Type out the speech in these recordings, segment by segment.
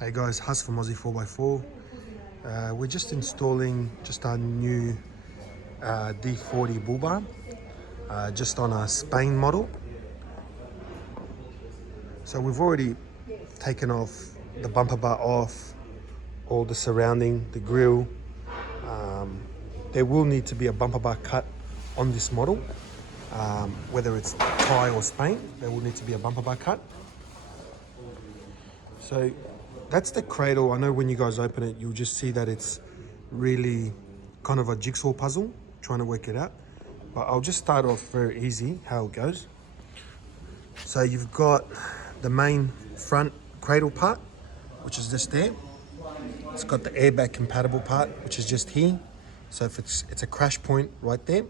Hey guys, Hus from Aussie 4x4. We're just installing our new D40 Bullbar, just on a Spain model. So we've already taken off the bumper bar off, all the surrounding, the grille. There will need to be a bumper bar cut on this model, whether it's Thai or Spain, there will need to be a bumper bar cut. So that's the cradle. I know when you guys open it, you'll just see that it's really kind of a jigsaw puzzle, trying to work it out. But I'll just start off very easy, how it goes. So you've got the main front cradle part, which is just there. It's got the airbag compatible part, which is just here. So if it's a crash point right there.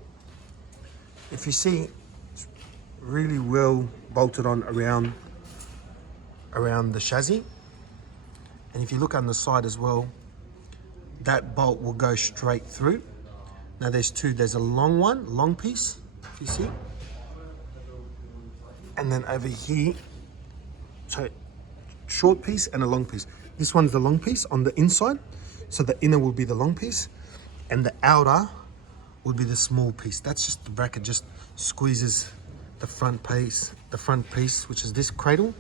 If you see, it's really well bolted on around the chassis. And if you look on the side as well, that bolt will go straight through. Now there's two, there's a long piece, if you see. And then over here, so short piece and a long piece. This one's the long piece on the inside. So the inner will be the long piece and the outer will be the small piece. That's just the bracket, just squeezes the front piece, which is this cradle,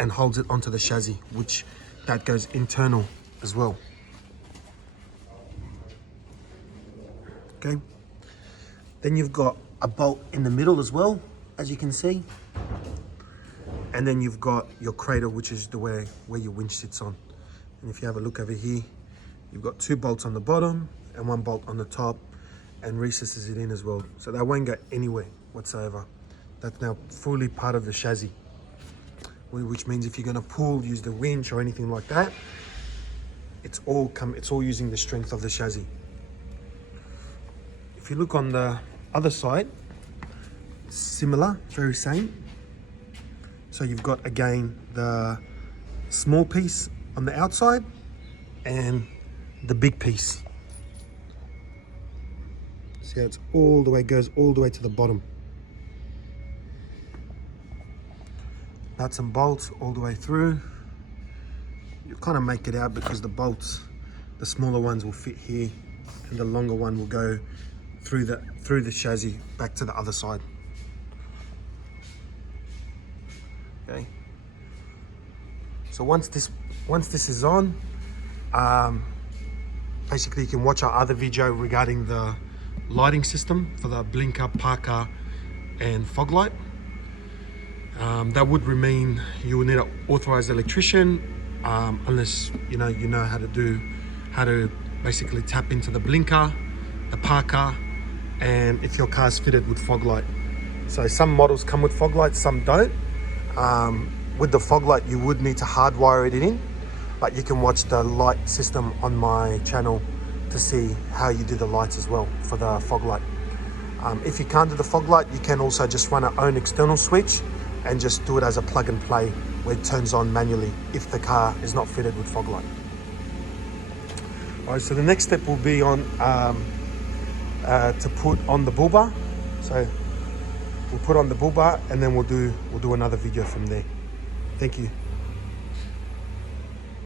and holds it onto the chassis, which that goes internal as well. Okay. Then you've got a bolt in the middle as well, as you can see. And then you've got your cradle, which is the way where your winch sits on. And if you have a look over here, you've got two bolts on the bottom and one bolt on the top, and recesses it in as well. So that won't go anywhere whatsoever. That's now fully part of the chassis, which means if you're going to pull, use the winch or anything like that, it's all using the strength of the chassis. If you look on the other side, similar, very same. So you've got again the small piece on the outside and the big piece. See how it's goes all the way to the bottom. Nuts and bolts all the way through. You kind of make it out because the bolts, the smaller ones will fit here and the longer one will go through the chassis back to the other side. Okay. So once this is on, basically you can watch our other video regarding the lighting system for the blinker, parker and fog light. That would remain, you will need an authorized electrician, unless you know how to basically tap into the blinker, the parker, and if your car's fitted with fog light. So some models come with fog light, some don't. With the fog light, you would need to hardwire it in, but you can watch the light system on my channel to see how you do the lights as well for the fog light. If you can't do the fog light, you can also just run our own external switch and just do it as a plug and play where it turns on manually if the car is not fitted with fog light. All right, so the next step will be on to put on the Bullbar. So we'll put on the Bullbar and then we'll do another video from there. Thank you.